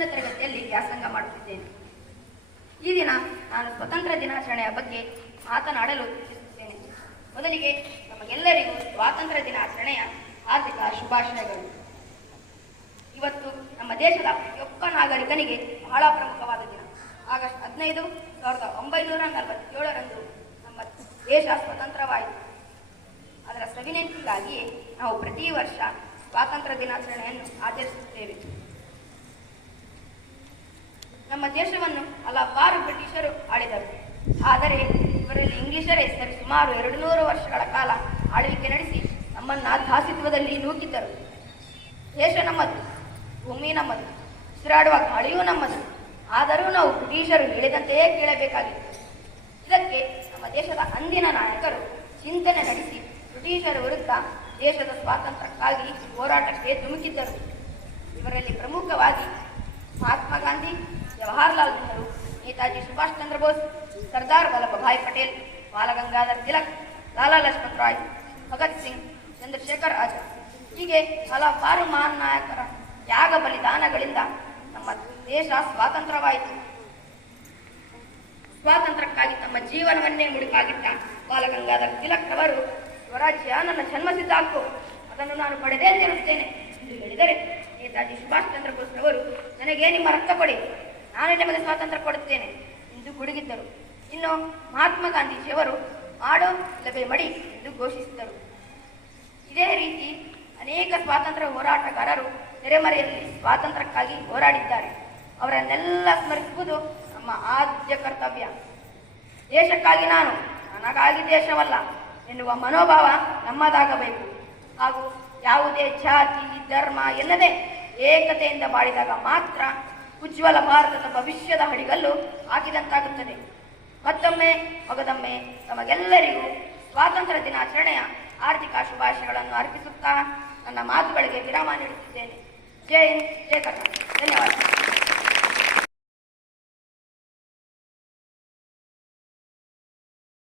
9ನೇ ತರಗತಿಯಲ್ಲಿ ವ್ಯಾಸಂಗ ಮಾಡುತ್ತಿದ್ದೇನೆ. ಈ ದಿನ ನಾನು ಸ್ವತಂತ್ರ ದಿನಾಚರಣೆಯ ಬಗ್ಗೆ ಮಾತನಾಡಲು ಇಚ್ಛಿಸುತ್ತೇನೆ. ಮೊದಲಿಗೆ ನಮಗೆಲ್ಲರಿಗೂ ಸ್ವಾತಂತ್ರ್ಯ ದಿನಾಚರಣೆಯ ಹಾರ್ದಿಕ ಶುಭಾಶಯಗಳು. ಇವತ್ತು ನಮ್ಮ ದೇಶದ ಪ್ರತಿಯೊಬ್ಬ ನಾಗರಿಕನಿಗೆ ಬಹಳ ಪ್ರಮುಖವಾದ ದಿನ. ಆಗಸ್ಟ್ 15, 1947ರಂದು ನಮ್ಮ ದೇಶ ಸ್ವತಂತ್ರವಾಯಿತು. ಅದರ ಸವಿನೆನಪಿಗಾಗಿಯೇ ನಾವು ಪ್ರತಿ ವರ್ಷ ಸ್ವಾತಂತ್ರ್ಯ ದಿನಾಚರಣೆಯನ್ನು ಆಚರಿಸುತ್ತೇವೆ. ನಮ್ಮ ದೇಶವನ್ನು ಹಲವಾರು ಬ್ರಿಟಿಷರು ಆಳಿದರು. ಆದರೆ ಇವರಲ್ಲಿ ಇಂಗ್ಲಿಷರೇ ಸುಮಾರು 200 ವರ್ಷಗಳ ಕಾಲ ಆಳ್ವಿಕೆ ನಡೆಸಿ ನಮ್ಮನ್ನು ದಾಸಿತ್ವದಲ್ಲಿ ನೂಕಿದ್ದರು. ದೇಶ ನಮ್ಮದು, ಭೂಮಿ ನಮ್ಮದು, ಉಸಿರಾಡುವ ಗಾಳಿಯೂ ನಮ್ಮದು. ಆದರೂ ನಾವು ಬ್ರಿಟಿಷರು ಹೇಳಿದಂತೆಯೇ ಕೇಳಬೇಕಾಗಿತ್ತು. ಇದಕ್ಕೆ ನಮ್ಮ ದೇಶದ ಅಂದಿನ ನಾಯಕರು ಚಿಂತನೆ ನಡೆಸಿ ಬ್ರಿಟಿಷರ ವಿರುದ್ಧ ದೇಶದ ಸ್ವಾತಂತ್ರ್ಯಕ್ಕಾಗಿ ಹೋರಾಟಕ್ಕೆ ಧುಮುಕಿದ್ದರು. ಇವರಲ್ಲಿ ಪ್ರಮುಖವಾಗಿ ಮಹಾತ್ಮ ಗಾಂಧಿ, ಜವಾಹರ್ಲಾಲ್ ನೆಹರು, ನೇತಾಜಿ ಸುಭಾಷ್ ಚಂದ್ರ ಬೋಸ್, ಸರ್ದಾರ್ ವಲ್ಲಭಭಾಯ್ ಪಟೇಲ್, ಬಾಲಗಂಗಾಧರ್ ತಿಲಕ್, ಲಾಲಾ ಲಜಪತ್ ರಾಯ್, ಭಗತ್ ಸಿಂಗ್, ಚಂದ್ರಶೇಖರ್ ಆಜಾದ್ ಹೀಗೆ ಹಲವಾರು ಮಹಾನ್ ನಾಯಕರ ತ್ಯಾಗ ಬಲಿದಾನಗಳಿಂದ ನಮ್ಮ ದೇಶ ಸ್ವಾತಂತ್ರ್ಯವಾಯಿತು. ಸ್ವಾತಂತ್ರ್ಯಕ್ಕಾಗಿ ತಮ್ಮ ಜೀವನವನ್ನೇ ಮುಡಿಪಾಗಿಟ್ಟ ಬಾಲಗಂಗಾಧರ್ ತಿಲಕ್ ರವರು ಸ್ವರಾಜ್ಯ ನನ್ನ ಜನ್ಮಸಿದ್ಧ ಹಕ್ಕು, ಅದನ್ನು ನಾನು ಪಡೆದೇ ತೀರುತ್ತೇನೆ ಎಂದು ಹೇಳಿದರೆ, ನೇತಾಜಿ ಸುಭಾಷ್ ಚಂದ್ರ ಬೋಸ್ ರವರು ನನಗೆ ನಿಮ್ಮ ರಕ್ತ ಕೊಡಿ, ನಾನೇ ನಿಮಗೆ ಸ್ವಾತಂತ್ರ್ಯ ಕೊಡುತ್ತೇನೆ ಎಂದು ಗುಡುಗಿದ್ದರು. ಇನ್ನು ಮಹಾತ್ಮ ಗಾಂಧೀಜಿಯವರು ಮಾಡು ಇಲ್ಲವೇ ಮಡಿ ಎಂದು ಘೋಷಿಸಿದರು. ಇದೇ ರೀತಿ ಅನೇಕ ಸ್ವಾತಂತ್ರ್ಯ ಹೋರಾಟಗಾರರು ತೆರೆಮರೆಯಲ್ಲಿ ಸ್ವಾತಂತ್ರ್ಯಕ್ಕಾಗಿ ಹೋರಾಡಿದ್ದಾರೆ. ಅವರನ್ನೆಲ್ಲ ಸ್ಮರಿಸುವುದು ನಮ್ಮ ಆದ್ಯ ಕರ್ತವ್ಯ. ದೇಶಕ್ಕಾಗಿ ನಾನು, ನನಗಾಗಿ ದೇಶವಲ್ಲ ಎನ್ನುವ ಮನೋಭಾವ ನಮ್ಮದಾಗಬೇಕು. ಹಾಗೂ ಯಾವುದೇ ಜಾತಿ ಧರ್ಮ ಎನ್ನದೆ ಏಕತೆಯಿಂದ ಬಾಳಿದಾಗ ಮಾತ್ರ ಉಜ್ವಲ ಭಾರತದ ಭವಿಷ್ಯದ ಹಡಿಗಲ್ಲು ಹಾಕಿದಂತಾಗುತ್ತದೆ. ಮತ್ತೊಮ್ಮೆ ಮಗದೊಮ್ಮೆ ತಮಗೆಲ್ಲರಿಗೂ ಸ್ವಾತಂತ್ರ್ಯ ದಿನಾಚರಣೆಯ ಆರ್ಥಿಕ ಶುಭಾಶಯಗಳನ್ನು ಅರ್ಪಿಸುತ್ತಾ ನನ್ನ ಮಾತುಗಳಿಗೆ ವಿರಾಮ ನೀಡುತ್ತಿದ್ದೇನೆ. ಜೈ ಹಿಂದ್, ಜೈ ಕರ್ನಾಟಕ. ಧನ್ಯವಾದ.